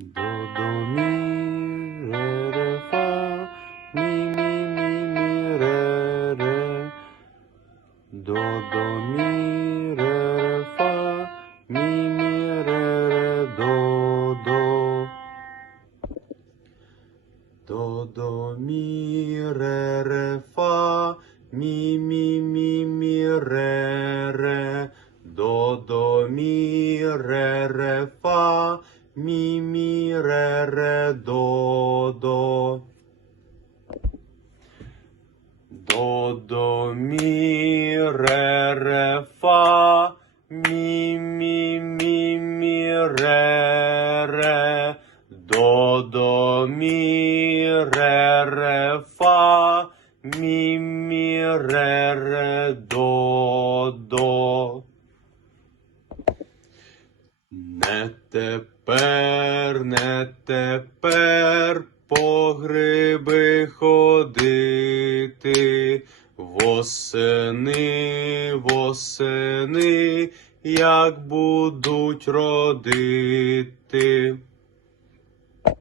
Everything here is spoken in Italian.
Do, do, mi, re, re, fa, mi, mi, mi, mi, re, re. Do, do, mi, re, re, fa, mi, mi, re, re, do, do. Do, do, mi, re, re, fa, mi, mi, mi, mi, re, re. Do, do, mi, re, re, fa, mi, mi, mi, re, re. mi mi re re do do. Do do mi re re fa. Mi mi mi mi re re. Do do mi re re fa. Mi mi re re do do. Не тепер, не тепер по гриби ходити, восени, восени, як будуть родити.